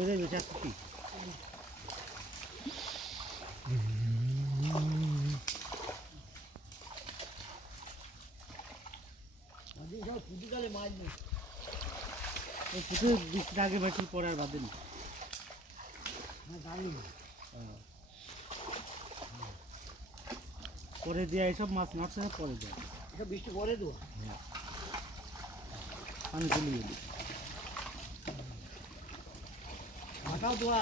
বেরোবে চারটি এই পুকুর বৃষ্টির আগে বেশি পরে আর বাদে না পরে দেওয়া এইসব মাছ মারছে না পরে দেওয়া বৃষ্টি পরে দেবো পানি চলে গেলি Kau do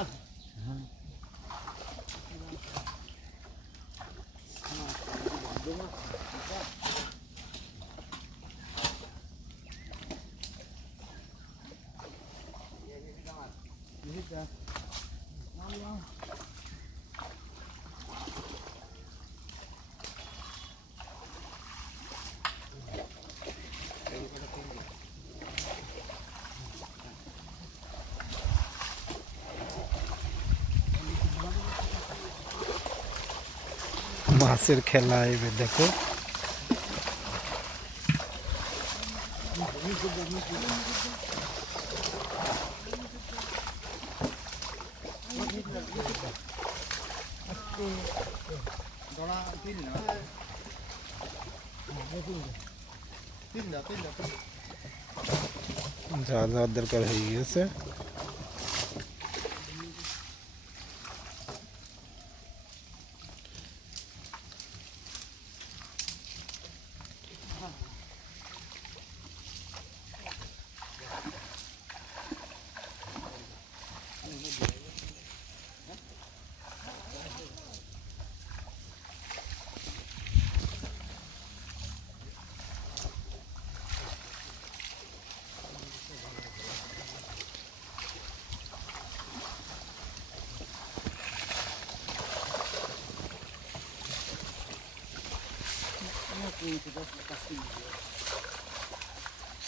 Yeah. মাছের খেলা এবার দেখো যা যাওয়ার দরকার হয়ে গেছে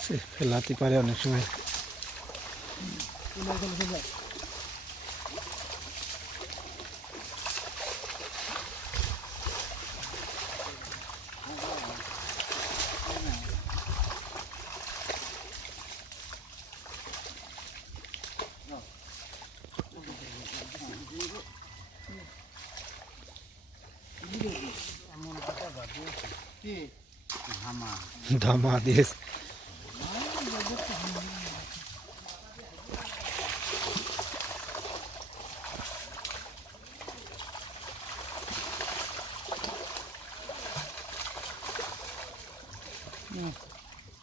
সে ফেলাতে পারে অনেক সময় হামা ধামা দিয়ে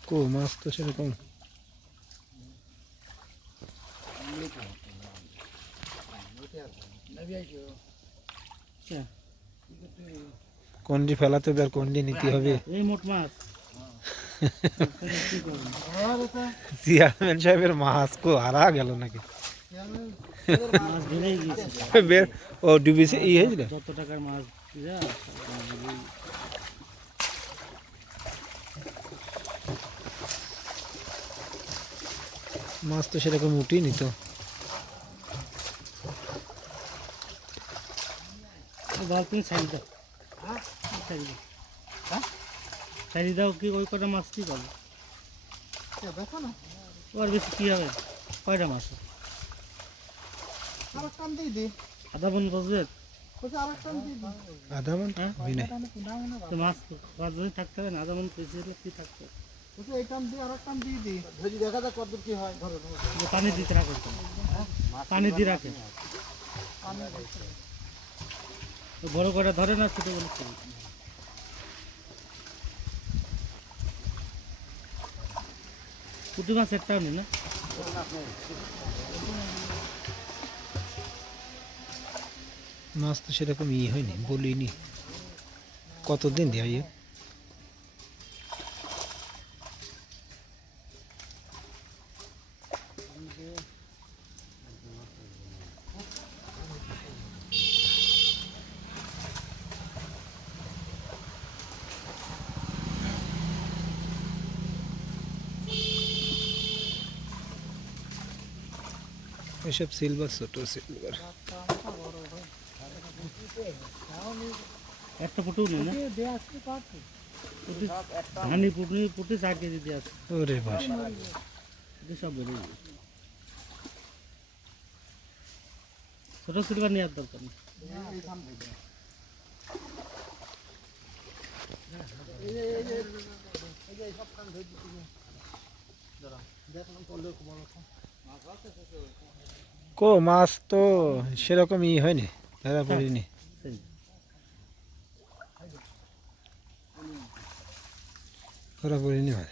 কো মাছ তো সেরকম আচ্ছা, কন্ডি ফেলাতে হবে আর কন্ডি নিতে হবে এই মোট মাছ তাহলে কি করবেন? চেয়ারম্যান সাহেবের মাছ কো হারা গেল নাকি মাছ বেড়েই গিয়েছে বের ও ডুবিছে ই হয়েছিল যত টাকার মাছ যা মাছ তো সেরকম উঠিনি তো বল তুমি ছাড়ি দাও হ্যাঁ ছাড়ি দাও। হ্যাঁ? ছাড়ি দাও কি ওই কটা মাছ কি করবে দেখো না। ওর বেশি কী হবে? কয়টা মাছ? আর টান দিয়ে দি। আধা বোন বসবে? আধা মান হ্যাঁ? হই তো মাছ পাঁচ জন থাকতে হবে না আধা কি থাকতে হবে? বলছে দিয়ে আর টান দিয়ে দি। যদি দেখা যাক কত কি হয় ধরো পানি দিতে রাখো। পানি দিয়ে রাখে। তো বড় করে ধরে না ছোটো বলে ছেড়ে দিই। পুঁটি মাছ একটাও নেই না? মাছ তো সেরকম ইয়ে হয়নি বলিনি। কতদিন দেয় এসব সিলভার ছোট সিলভার একটা ফুটো না? ধানি ফুটনি ফুটে চার কেজি দিয়ে আছে ওরে ভাই সব বেরিয়ে ছোট সিলভার নেওয়ার দরকার নেই। দেখলাম করলে বড় রকম কো মাছ তো সেরকম ই হয়নি ধরা পড়িনি ধরা পড়িনি ভাই।